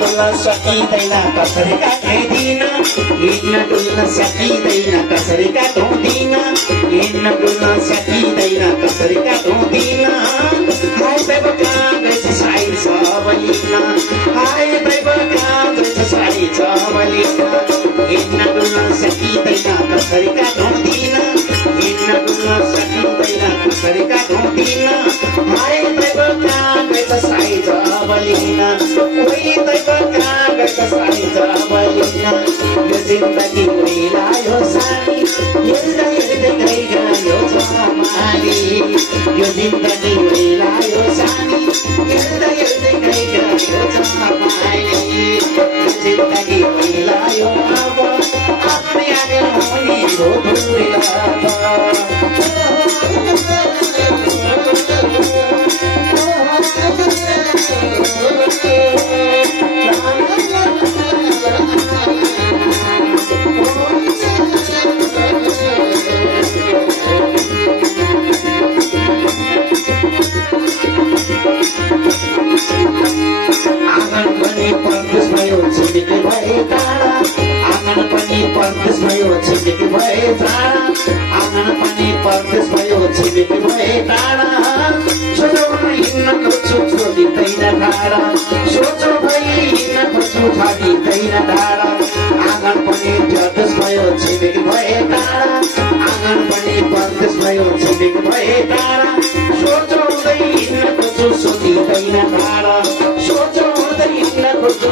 डुल्न सकिँदैन कसरी काट्दैन हिँड्न डुल्न सकिँदैन कसरी काट्दैन हिँड्न डुल्न सकिँदैन कसरी काट्दैन हाय बाबा कहाँ गएछ साई सबलिन हाय बाबा कहाँ गएछ साई सबलिन हिँड्न डुल्न सकिँदैन कसरी काट्दैन हिँड्न डुल्न सकिँदैन कसरी काट्दैन हाय बाबा कहाँ गएछ साई सबलिन ओइ बाबा कहाँ गएछ साई सबलिन यो जिन्दगी उडायो सानी हेर्दा हेर्दै गइरह्यो जमाली यो जिन्दगी उडायो सानी हेर्दा हेर्दै गइरह्यो जमाली यो जिन्दगी उडायो अब आफ्नै आगे हुने हो परदेश भयो छिमेकी भए टाढा आँगन पनि परदेश भयो छिमेकी भए टाढा सोचो हिँड्न खोज्छु छोडिँदैन टाढा सोचो भई हिँड्न खोज्छु छोडिँदैन टाढा आँगन पनि परदेश भयो छिमेकी भए टाढा आँगन पनि परदेश भयो छिमेकी भए टाढा सोचो हुँदै हिँड्न खोज्छु छोडिँदैन टाढा सोचो हुँदै हिँड्न खोज्छु